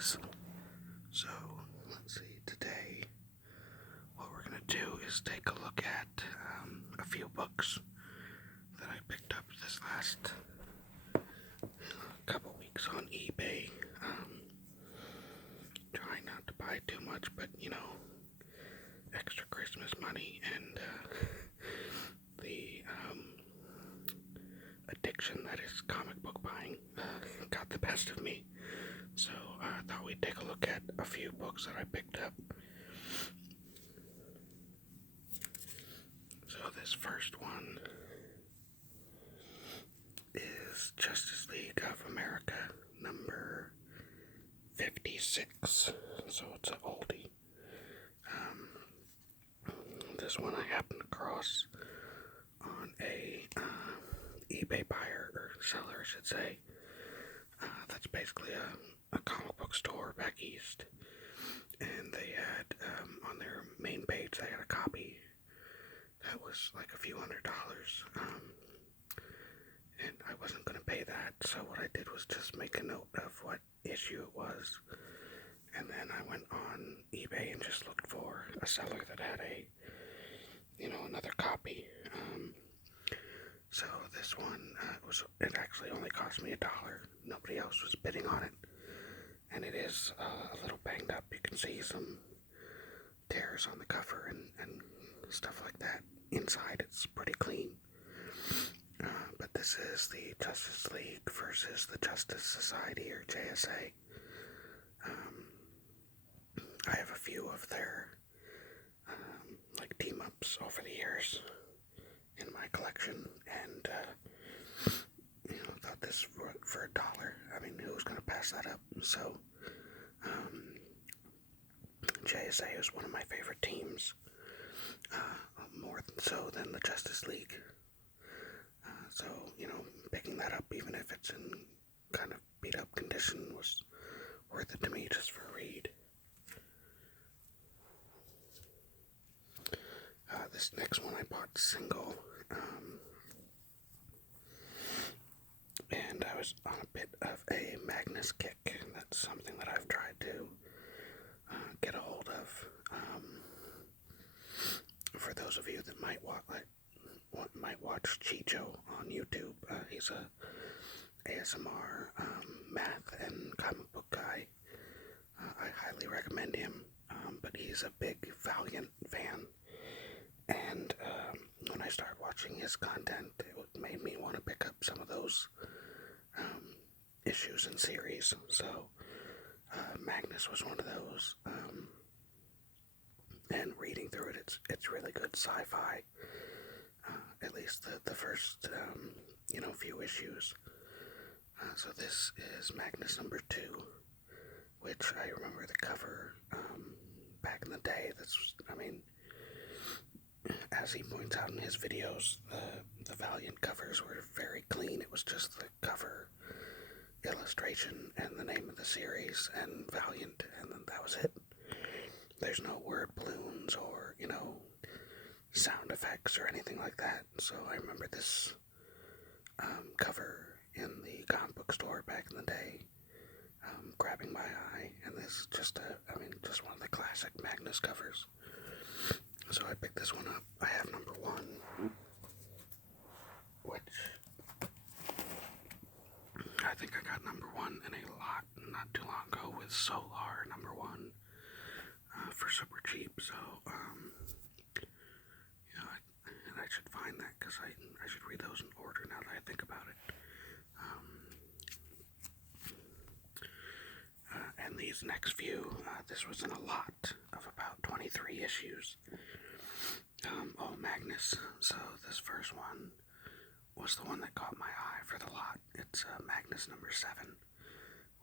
guys. So, let's see, today what we're going to do is take a look at a few books that I picked up this last couple weeks on eBay. Trying not to buy too much, but extra Christmas money and the addiction that is comic book buying got the best of me. So I thought we'd take a look at a few books that I picked up. So this first one is Justice League of America number 56. So it's an oldie. This one I happened across on a eBay buyer, or seller I should say. That's basically a comic book store back east. And they had, on their main page, they had a copy that was like a few $100s. And I wasn't going to pay that, so what I did was just make a note of what issue it was. And then I went on eBay and just looked for a seller that had another copy. So this one, it actually only cost me $1. Nobody else was bidding on it. And it is a little banged up. You can see some tears on the cover and stuff like that. Inside it's pretty clean. But this is the Justice League versus the Justice Society, or JSA. I have a few of their team-ups over the years in my collection, and thought this for $1. I mean, who's going to pass that up? So JSA is one of my favorite teams, more so than the Justice League. So picking that up, even if it's in kind of beat up condition, was worth it to me just for a read. This next one I bought single, and I was on a bit of a Magnus kick. That's something that I've tried to get a hold of. For those of you that might watch Chicho on YouTube, he's a ASMR math and comic book guy. I highly recommend him, but he's a big Valiant fan. And when I started watching his content, it made me want to pick up some of those issues and series. So Magnus was one of those. And reading through it, it's really good sci-fi. At least the first few issues. So this is Magnus number 2, which I remember the cover back in the day. As he points out in his videos, the Valiant covers were very clean. It was just the cover illustration and the name of the series and Valiant, and then that was it. There's no word balloons or, sound effects or anything like that. So I remember this cover in the comic book store back in the day, grabbing my eye, and this is just one of the classic Magnus covers. So I picked this one up. I have number 1, which I think I got number 1 in a lot not too long ago with Solar number 1 for super cheap. So and I should find that because I should read those in order now that I think about it. And these next few, this was in a lot of about 23 issues. All Magnus. So this first one was the one that caught my eye for the lot. It's Magnus number 7,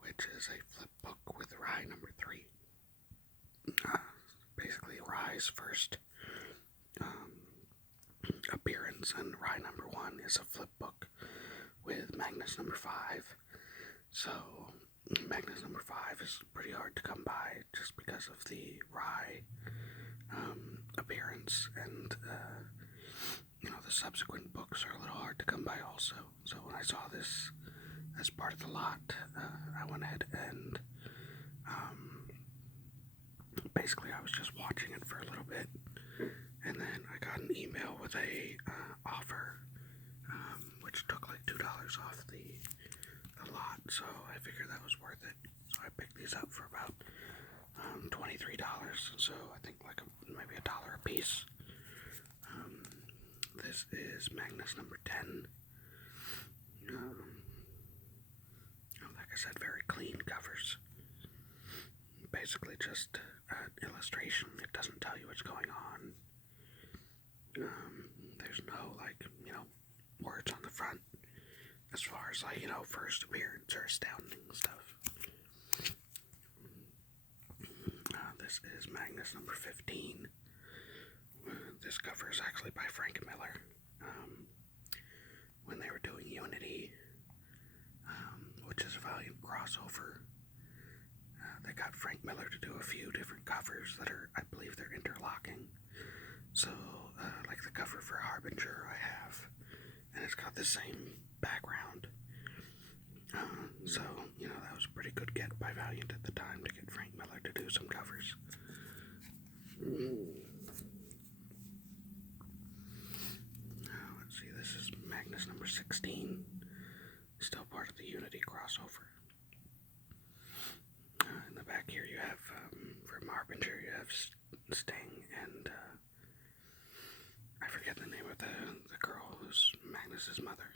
which is a flip book with Rye number 3. Basically Rye's first appearance, and Rye number 1 is a flip book with Magnus number 5. So Magnus number 5 is pretty hard to come by just because of the Rye appearance, and the subsequent books are a little hard to come by also. So when I saw this as part of the lot, I went ahead and basically I was just watching it for a little bit, and then I got an email with a offer, which took like $2 off the lot, so I figured that was worth it. So I picked these up for about $23, so I think like maybe $1 a piece. This is Magnus number 10. Like I said, very clean covers. Basically just an illustration. It doesn't tell you what's going on. There's no, like, words on the front as far as, like, first appearance or astounding stuff. This is Magnus number 15. This cover is actually by Frank Miller. When they were doing Unity, which is a Valiant crossover, they got Frank Miller to do a few different covers that are, I believe they're interlocking. So, like the cover for Harbinger I have, and it's got the same background. So, that was a pretty good get by Valiant at the time to get Frank Miller to do some covers. Let's see, this is Magnus number 16, still part of the Unity crossover. In the back here you have, from Harbinger, you have Sting and, I forget the name of the girl who's Magnus's mother.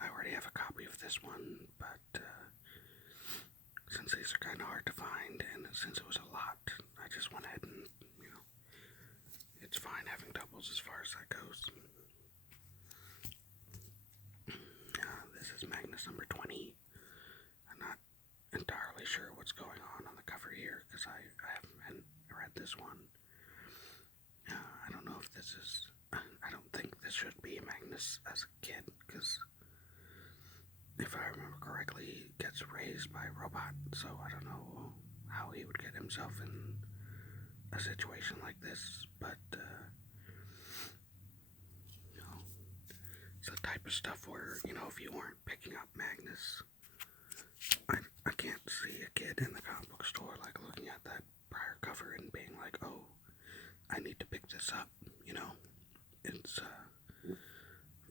I already have a copy of this one, but since these are kind of hard to find, and since it was a lot, I just went ahead and, it's fine having doubles as far as that goes. This is Magnus number 20. I'm not entirely sure what's going on the cover here, because I haven't read this one. I don't know if this is, I don't think this should be Magnus as a kid, because if I remember correctly, he gets raised by a robot, so I don't know how he would get himself in a situation like this, but, it's the type of stuff where, if you weren't picking up Magnus, I can't see a kid in the comic book store, like, looking at that prior cover and being like, oh, I need to pick this up, It's,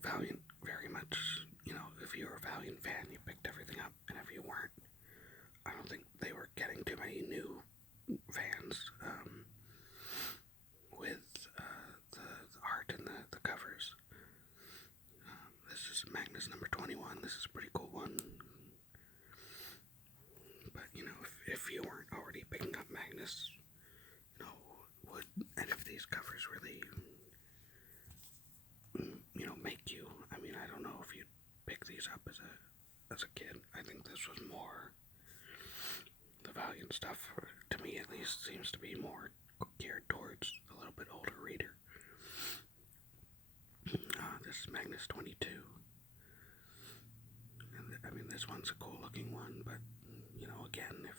Valiant very much, if you were a Valiant fan, you picked everything up, and if you weren't, I don't think they were getting too many new fans, with, the art and the covers. This is Magnus number 21. This is a pretty cool one. But, if you weren't already picking up Magnus, would any of these covers really, make you? I mean, I don't know if you'd pick these up as a kid. I think this was more, the Valiant stuff, to me at least, seems to be more geared towards a little bit older reader. This is Magnus 22. And I mean, this one's a cool looking one, but, again,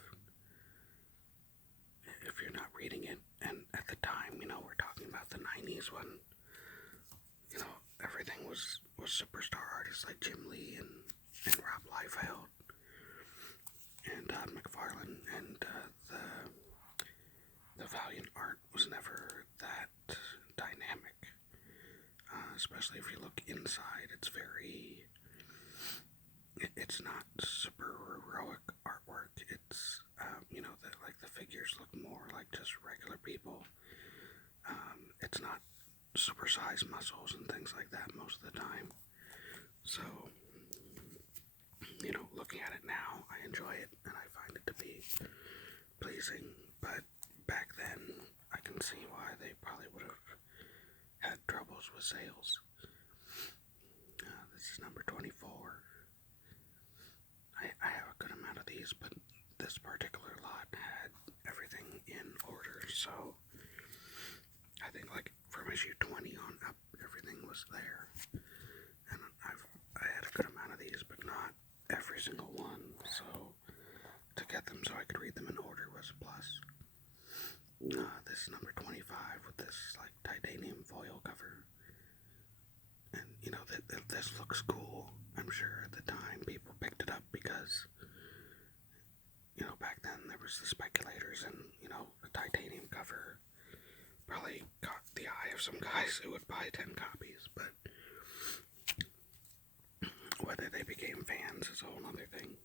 if you're not reading it, and at the time, we're talking about the 90s when, everything was superstar artists like Jim Lee and Rob Liefeld and Todd McFarlane, and the Valiant art was never that dynamic, especially if you look inside. It's very, it's not super heroic artwork. It's, the figures look more like just regular people. It's not supersized muscles and things like that most of the time. So, looking at it now, I enjoy it, and I find it to be pleasing. But back then, I can see why they probably would have had troubles with sales. This is number 24. I have a good amount of these, but this particular lot had everything in order, so I think like from issue 20 on up, everything was there. And I had a good amount of these, but not every single one, so to get them so I could read them in order was a plus. This is number 25 with this like titanium foil cover. And this looks cool. I'm sure at the time people picked it up because back then there was the speculators and cover probably caught the eye of some guys who would buy 10 copies, but whether they became fans is a whole other thing.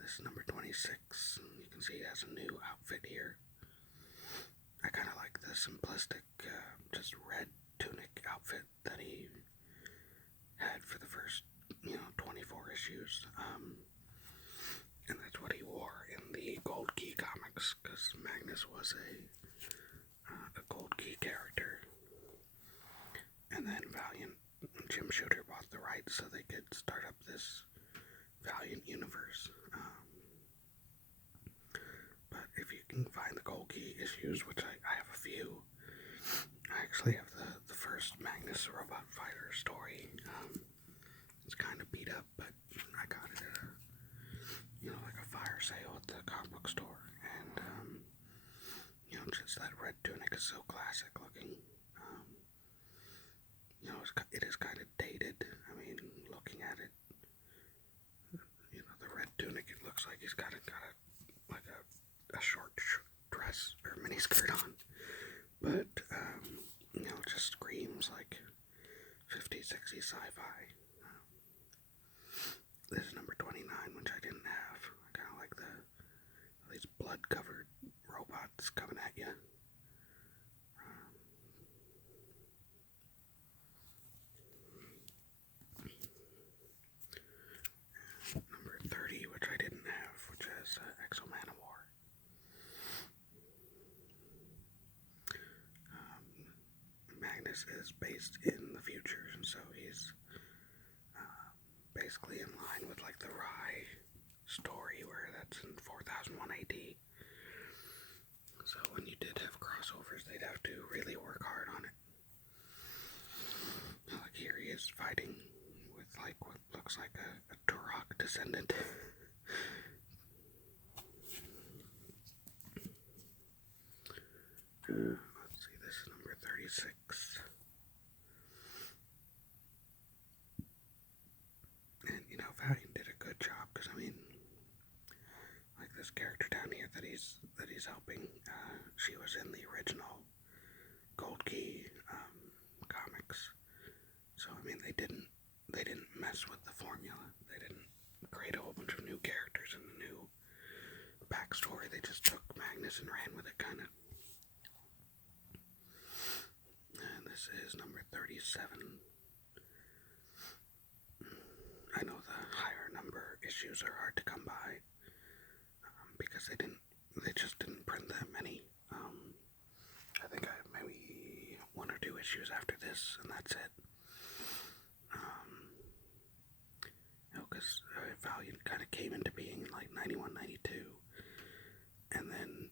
This is number 26. You can see he has a new outfit here. I kind of like the simplistic, just red tunic outfit that he had for the first, 24 issues. And that's what he wore in the Gold Key comics, because Magnus was a Gold Key character. And then Valiant, Jim Shooter bought the rights so they could start up this Valiant universe. But if you can find the Gold Key issues, which I have a few, I actually have the first Magnus Robot Fighter story. It's kind of beat up, but I got it at like a fire sale at the comic book store. And, just that red tunic is so classic looking. It is kind of dated. I mean, looking at it, the red tunic, it looks like he's got a short dress or miniskirt on. But, it just screams like 50s, 60s sci-fi. This is number 29, which I didn't have. I kind of like these blood-covered robots coming at you. Number 30, which I didn't have, which is Exo Manowar. Magnus is based in the future, and so he's basically in line with like the Rai story, where that's in 4001 AD. So when you did have crossovers, they'd have to really work hard on it. Like here he is fighting with like what looks like a Turok descendant. Let's see, this is number 36. And Valiant did a good job, because I mean, like this character down here that he's helping, she was in the original Gold Key comics. So I mean, they didn't mess with the formula. They didn't create a whole bunch of new characters and a new backstory. They just took Magnus and ran with it, kind of. And this is number 37. I know the higher number issues are hard to come by, because they just didn't print that many. I think I have maybe 1 or 2 issues after this, and that's it. Because Valiant kind of came into being in like 91, 92, and then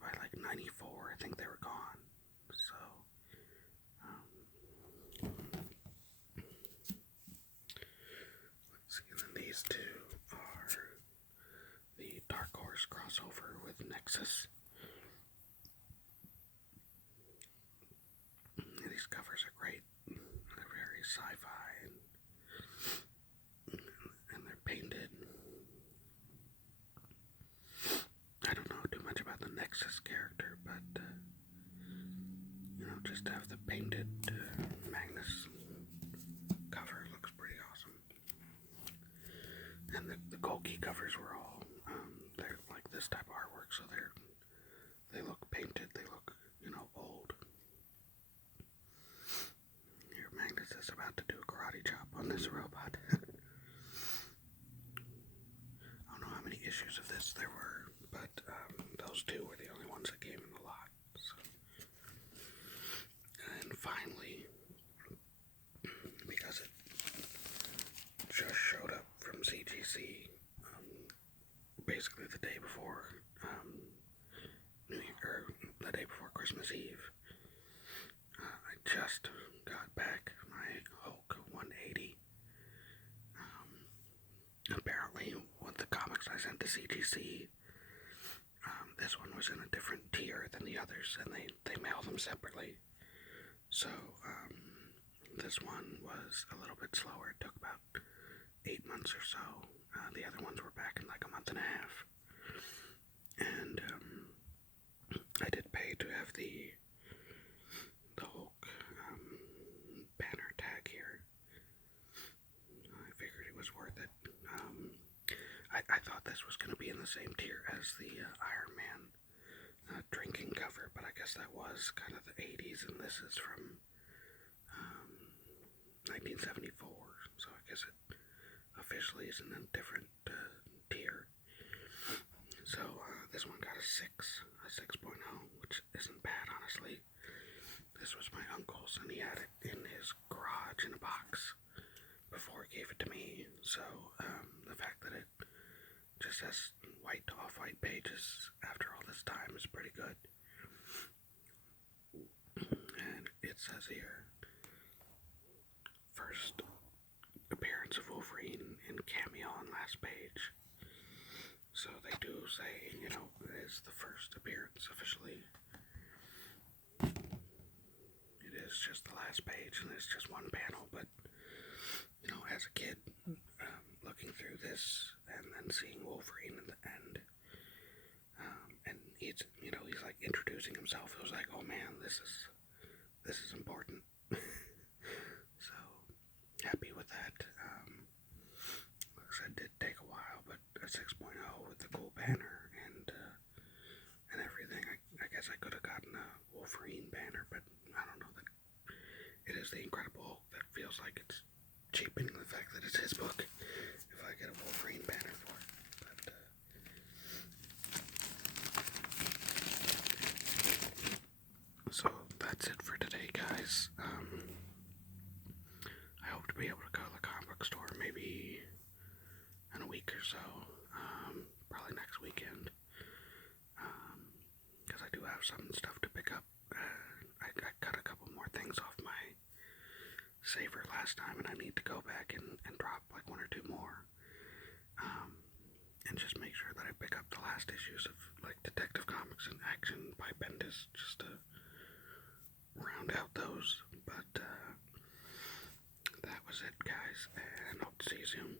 by like 94, I think they were gone. So, let's see, and then these two are the Dark Horse crossover with Nexus. And these covers are great. They're very sci-fi, and they're painted. I don't know too much about the Nexus character, but just to have the painted Magnus cover looks pretty awesome. And the Gold Key covers were all they're like this type of artwork, so they look painted, they look old. Here Magnus is about to do a karate chop on this robot. I don't know how many issues of this there were, but those two were the only ones that came in a lot. So. And finally, because it just showed up from CGC, basically the day before New Year, or the day before Christmas Eve, I just got back my Hulk 180. Apparently, with the comics I sent to CGC, this one was in a different tier than the others, and they mail them separately. So, this one was a little bit slower. It took about 8 months or so. The other ones were back in like a month and a half. And I did pay to have the Hulk banner tag here. I figured it was worth it. I thought this was going to be in the same tier as the Iron Man drinking cover, but I guess that was kind of the 80s, and this is from 1974, so I guess it officially is in a different tier. So this one got a 6.0, which isn't bad, honestly. This was my uncle's, and he had it in his garage in a box before he gave it to me, so the fact that it just has white to off-white pages after all this time is pretty good. And it says here, first appearance of Wolverine in cameo on last page. So they do say, you know, it is the first appearance officially. It is just the last page, and it's just one panel, but, you know, as a kid, looking through this and then seeing Wolverine in the end, and he's, you know, he's like introducing himself. It was like, oh man, this is important. So happy with that. Like I said, it did take a while, but a 6.0 with the cool banner and everything. I guess I could have gotten a Wolverine banner, but I don't know. That it is the Incredible Hulk. That feels like it's cheapening the fact that it's his book. If I get a Wolverine banner for it, but so that's it for today, guys. I hope to be able to go to the comic book store maybe in a week or so, probably next weekend, because I do have some stuff to pick up. I cut a couple more things off my saver last time, and I need to go back and drop like one or two more, and just make sure that I pick up the last issues of like Detective Comics and Action by Bendis, just to round out those. But that was it, guys, and hope to see you soon.